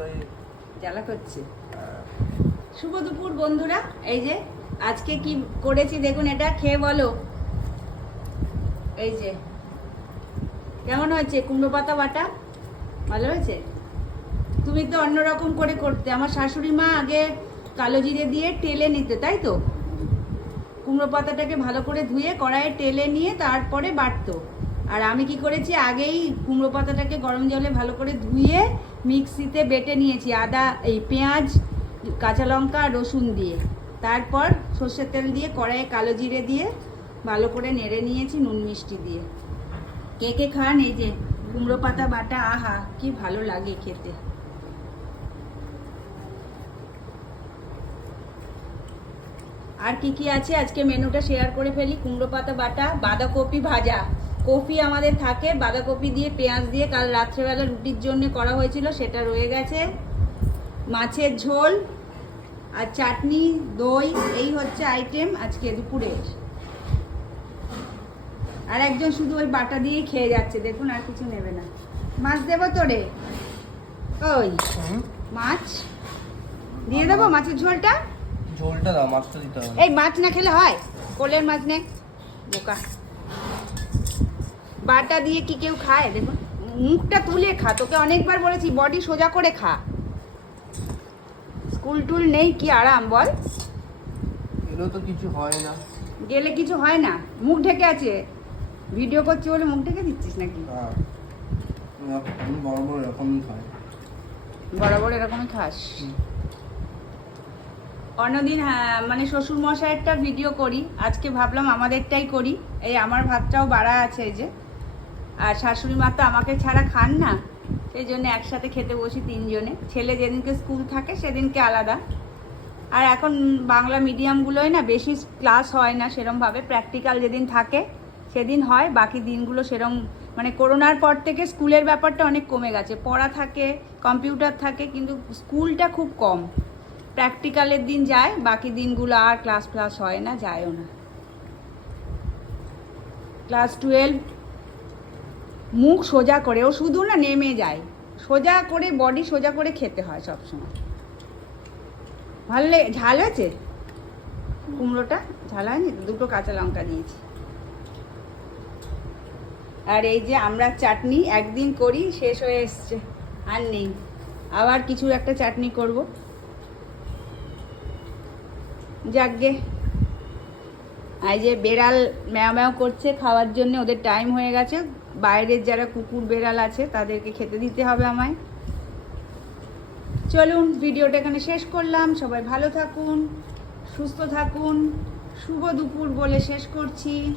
ওটাই জ্বালা করছে। শুভ দুপুর বন্ধুরা। এই যে আজকে কি করেছি দেখুন এটা খেয়ে বলো। এই যে কেমন হয়েছে? কুমড়ো পাতা বাটা? ভালো হয়েছে? তুমি তো অন্যরকম করে করতে। আমার শাশুড়ি মা আগে কালো জিরে দিয়ে টেলে নিতে তাই তো? কুমড়ো পাতাটাকে ভালো করে ধুয়ে কড়াইয়ে টেলে নিয়ে তারপরে বাটতো। আর আমি কি করেছি? আগেই কুমড়ো পাতাটাকে গরম জলে ভালো করে ধুয়ে মিক্সিতে বেটে নিয়েছি। আদা, এই পেঁয়াজ, কাঁচা লঙ্কা, রসুন দিয়ে। তারপর সর্ষের তেল দিয়ে কড়াইয়ে কালো জিরে দিয়ে ভালো করে নেড়ে নিয়েছি নুন মিষ্টি দিয়ে। কে কে খান এই যে কুমড়ো পাতা বাটা? আহা, কি ভালো লাগে খেতে। আর কি কি আছে? আজকে মেনুটা শেয়ার করে ফেলি। কুমড়ো পাতা বাটা, বাঁধাকপি ভাজা। কপি আমাদের থাকে বাঁধাকপি দিয়ে পেঁয়াজ দিয়ে কাল রাত্রেবেলা রুটির জন্য করা হয়েছিল সেটা রয়ে গেছে। মাছের ঝোল আর চাটনি দই এই হচ্ছে আইটেম আজকে দুপুরের। আর একজন শুধু ওই বাটা দিয়েই খেয়ে যাচ্ছে দেখুন আর কিছু নেবে না। মাছ দেবো তোরে? ওই মাছ? দিয়ে দেবো মাছের ঝোলটা? ঝোলটা দাও মাছটা দিতে হবে। এই মাছ না খেলে হয়? কোলের মাছ নে বোকা। বাটা দিয়ে কি কেউ খায়? দেখুন মুখটা তুলে খা। তোকে অনেকবার বলেছি বডি সোজা করে খা। স্কুল টুল নেই কি আরাম বল। এগুলো তো কিছু হয় না। গেলে কিছু হয় না। মুখ ঢেকে আছে। ভিডিও করছি বলে মুখ ঢেকে দিচ্ছিস নাকি? হ্যাঁ। আমি বড় বড় এরকমই খাই বরাবর এরকমই খাস। অন্যদিন হ্যাঁ, মানে শ্বশুর মশাইয়েরটা ভিডিও করি। আজকে ভাবলাম আমাদেরটাই করি। এই আমার ভাতটাও বাড়া আছে এই যে। আর শাশুড়ি মা তো আমাকে ছাড়া খান না। সেই জন্য একসাথে খেতে বসি তিনজনে। ছেলে যেদিনকে স্কুল থাকে সেদিনকে আলাদা। আর এখন বাংলা মিডিয়ামগুলোই না বেশি ক্লাস হয় না সেরমভাবে। প্র্যাকটিক্যাল যেদিন থাকে সেদিন হয়। বাকি দিনগুলো সেরম মানে করোনার পর থেকে স্কুলের ব্যাপারটা অনেক কমে গেছে। পড়া থাকে, কম্পিউটার থাকে, কিন্তু স্কুলটা খুব কম। প্র্যাকটিক্যালের দিন যায়, বাকি দিনগুলো আর ক্লাস ফ্লাস হয় না, যায়ও না। ক্লাস টুয়েলভ মুখ সোজা করে, ও শুধু না নেমে যায়। সোজা করে বডি সোজা করে খেতে হয় সবসময়। ভালো ঝাল হয়েছে? কুমড়োটা? ঝাল হয়নি? দুটো কাঁচা লঙ্কা দিয়েছি। আর এই যে আমরা চাটনি একদিন করি, শেষ হয়ে এসছে। আর নেই। আবার কিছু একটা চাটনি করব। যাকগে। এই যে বেড়াল ম্যাও ম্যাও করছে, খাওয়ার জন্য ওদের টাইম হয়ে গেছে। বাইরের যারা কুকুর বেড়াল আছে, তাদেরকে খেতে দিতে হবে আমায়। চলুন, ভিডিওটা এখানে শেষ করলাম। সবাই ভালো থাকুন, সুস্থ থাকুন। শুভ দুপুর বলে শেষ করছি।